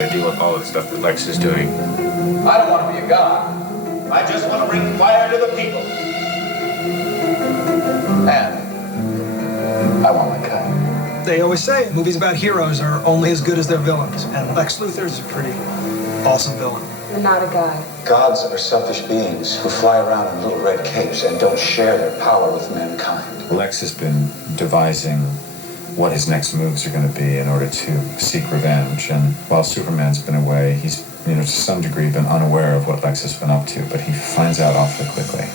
to deal with all the stuff that Lex is doing. I don't want to be a god. I just want to bring fire to the people. And I want my cut. They always say movies about heroes are only as good as their villains, and Lex Luthor's a pretty awesome villain. You're not a god. Gods are selfish beings who fly around in little red capes and don't share their power with mankind. Lex has been devising what his next moves are going to be in order to seek revenge. And while Superman's been away, he's, to some degree been unaware of what Lex has been up to, but he finds out awfully quickly.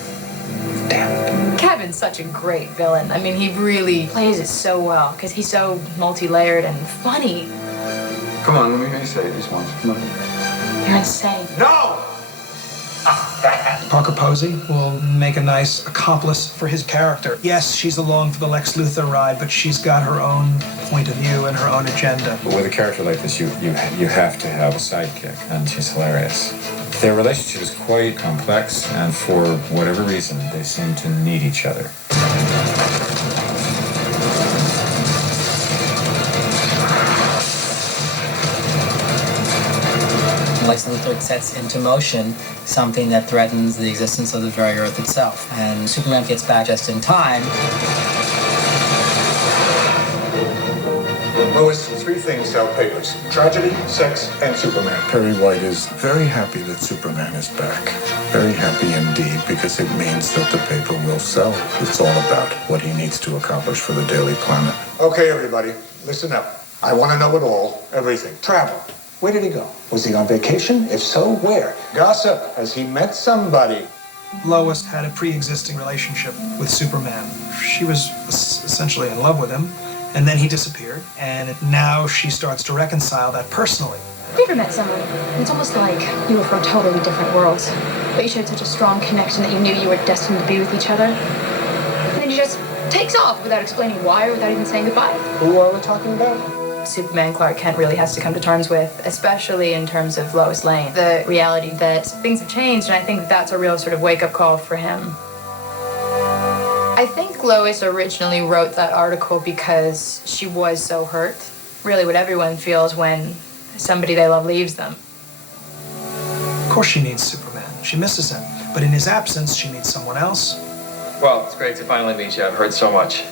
Damn it. Kevin's such a great villain. I mean, he really plays it so well because he's so multi-layered and funny. Come on, let me hear you say it just once. Come on. You're insane. No! Parker Posey will make a nice accomplice for his character. Yes, she's along for the Lex Luthor ride, but she's got her own point of view and her own agenda. But with a character like this, you have to have a sidekick, and she's hilarious. Their relationship is quite complex, and for whatever reason, they seem to need each other. Lex Luthor sets into motion something that threatens the existence of the very Earth itself. And Superman gets back just in time. Lois, three things sell papers: tragedy, sex, and Superman. Perry White is very happy that Superman is back. Very happy indeed, because it means that the paper will sell. It's all about what he needs to accomplish for the Daily Planet. Okay, everybody, listen up. I want to know it all, everything. Travel. Where did he go? Was he on vacation? If so, where? Gossip. Has he met somebody? Lois had a pre-existing relationship with Superman. She was essentially in love with him, and then he disappeared, and now she starts to reconcile that personally. Have you ever met someone? It's almost like you were from totally different worlds, but you showed such a strong connection that you knew you were destined to be with each other. And then he just takes off without explaining why or without even saying goodbye. Who are we talking about? Superman Clark Kent really has to come to terms with, especially in terms of Lois Lane, the reality that things have changed, and I think that's a real sort of wake-up call for him. I think Lois originally wrote that article because she was so hurt. Really what everyone feels when somebody they love leaves them. Of course she needs Superman. She misses him. But in his absence, she needs someone else. Well, it's great to finally meet you. I've heard so much.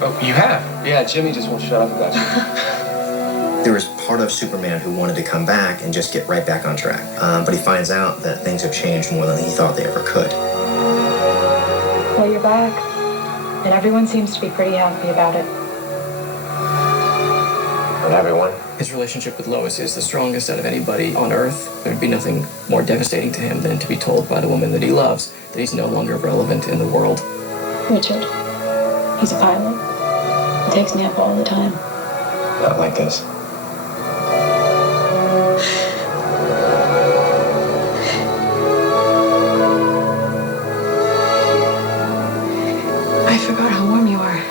Oh, you have? Yeah, Jimmy just won't shut up about you. There was part of Superman who wanted to come back and just get right back on track. But he finds out that things have changed more than he thought they ever could. Well, you're back, and everyone seems to be pretty happy about it. Not everyone. His relationship with Lois is the strongest out of anybody on Earth. There'd be nothing more devastating to him than to be told by the woman that he loves that he's no longer relevant in the world. Richard, he's a pilot. He takes me up all the time. Not like this. I forgot how warm you are.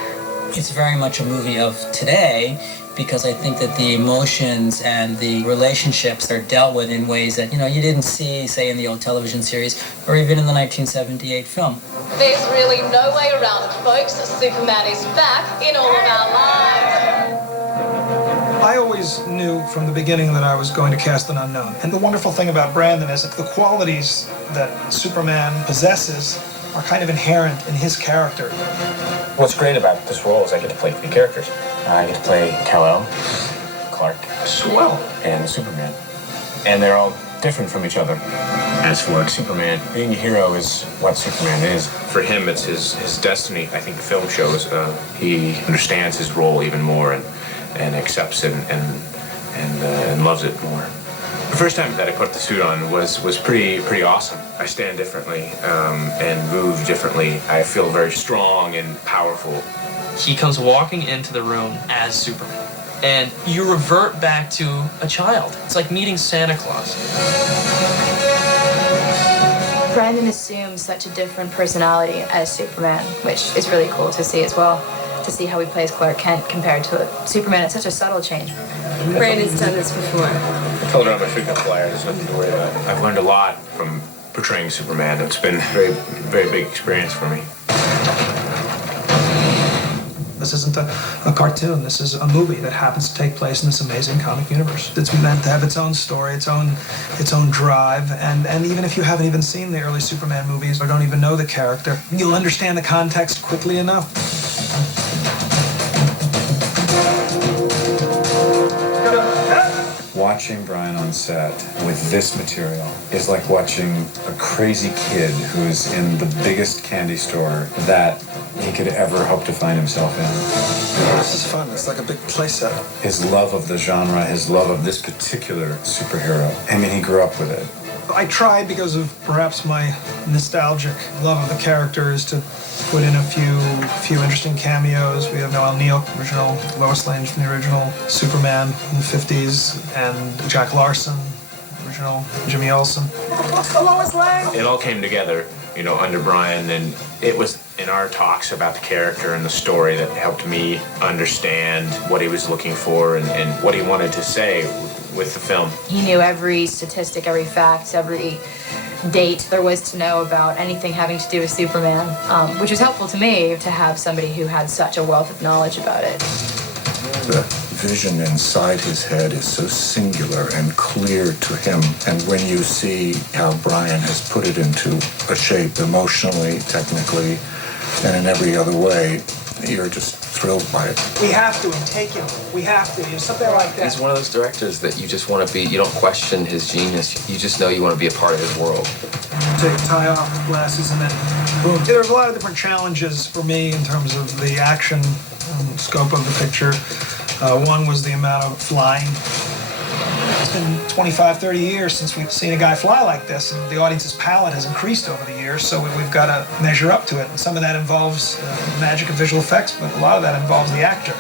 It's very much a movie of today because I think that the emotions and the relationships are dealt with in ways that, you didn't see, say, in the old television series or even in the 1978 film. There's really no way around it, folks. Superman is back in all of our lives. I always knew from the beginning that I was going to cast an unknown. And the wonderful thing about Brandon is that the qualities that Superman possesses are kind of inherent in his character. What's great about this role is I get to play three characters. I get to play Kal-El, Clark, Swell. and Superman. And they're all different from each other. As for Superman, being a hero is what Superman is. For him, it's his destiny. I think the film shows he understands his role even more and accepts it and loves it more. The first time that I put the suit on was pretty awesome. I stand differently and move differently. I feel very strong and powerful. He comes walking into the room as Superman, and you revert back to a child. It's like meeting Santa Claus. Brandon assumes such a different personality as Superman, which is really cool to see as well. To see how he plays Clark Kent compared to Superman. It's such a subtle change. Brandon's done this before. I told her I'm a freaking flyer. There's nothing to worry about. I've learned a lot from portraying Superman. It's been a very, very big experience for me. This isn't a cartoon. This is a movie that happens to take place in this amazing comic universe. It's meant to have its own story, its own drive, and even if you haven't even seen the early Superman movies or don't even know the character, you'll understand the context quickly enough. Watching Brian on set with this material is like watching a crazy kid who's in the biggest candy store that he could ever hope to find himself in. This is fun. It's like a big play set. His love of the genre, his love of this particular superhero. I mean, he grew up with it. I tried, because of perhaps my nostalgic love of the characters, to put in a few interesting cameos. We have Noel Neill, original Lois Lane from the original Superman in the 50s, and Jack Larson, original Jimmy Olsen. Lois Lane! It all came together, under Brian, and it was in our talks about the character and the story that helped me understand what he was looking for and what he wanted to say with the film. He knew every statistic, every fact, every date there was to know about anything having to do with Superman, which was helpful to me to have somebody who had such a wealth of knowledge about it. The vision inside his head is so singular and clear to him, and when you see how Brian has put it into a shape emotionally, technically, and in every other way, you're just thrilled by it. We have to, and take him. We have to. Something like that. He's one of those directors that you just want to be, you don't question his genius. You just know you want to be a part of his world. Tie off glasses and then boom. There was a lot of different challenges for me in terms of the action scope of the picture. One was the amount of flying. It's been 25, 30 years since we've seen a guy fly like this, and the audience's palate has increased over the years, so we've got to measure up to it. And some of that involves magic of visual effects, but a lot of that involves the actor.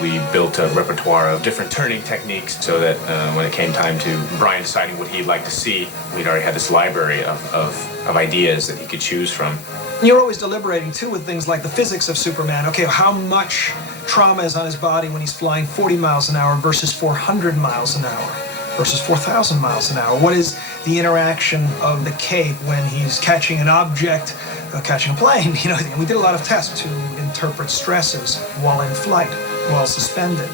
We built a repertoire of different turning techniques so that when it came time to Brian deciding what he'd like to see, we'd already had this library of ideas that he could choose from. You're always deliberating, too, with things like the physics of Superman. Okay, how much trauma is on his body when he's flying 40 miles an hour versus 400 miles an hour versus 4,000 miles an hour? What is the interaction of the cape when he's catching an object, catching a plane? And we did a lot of tests to interpret stresses while in flight, while suspended.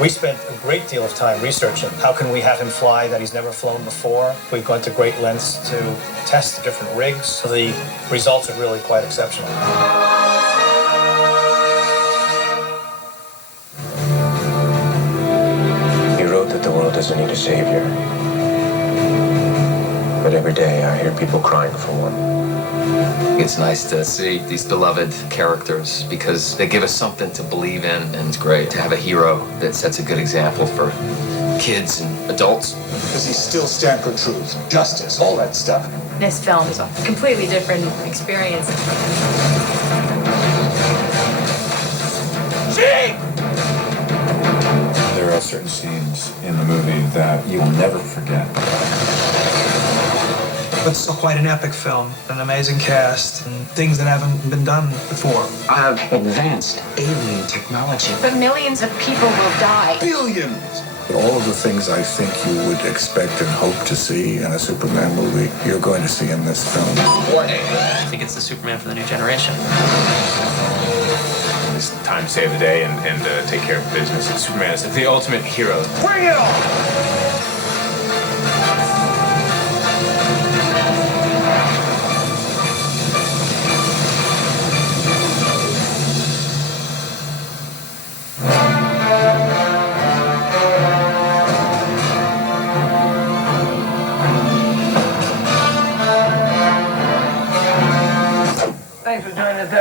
We spent a great deal of time researching how can we have him fly that he's never flown before. We've gone to great lengths to test the different rigs, so the results are really quite exceptional. He wrote that the world doesn't need a savior. But every day I hear people crying for one. It's nice to see these beloved characters because they give us something to believe in, and it's great to have a hero that sets a good example for kids and adults. Does he still stand for truth, justice, all that stuff? This film is a completely different experience. There are certain scenes in the movie that you will never forget. But still quite an epic film, an amazing cast, and things that haven't been done before. I have advanced alien technology. But millions of people will die. Billions! All of the things I think you would expect and hope to see in a Superman movie, you're going to see in this film. I think it's the Superman for the new generation. It's time to save the day and take care of business. And Superman is the ultimate hero. Bring it on! Thanks for joining us,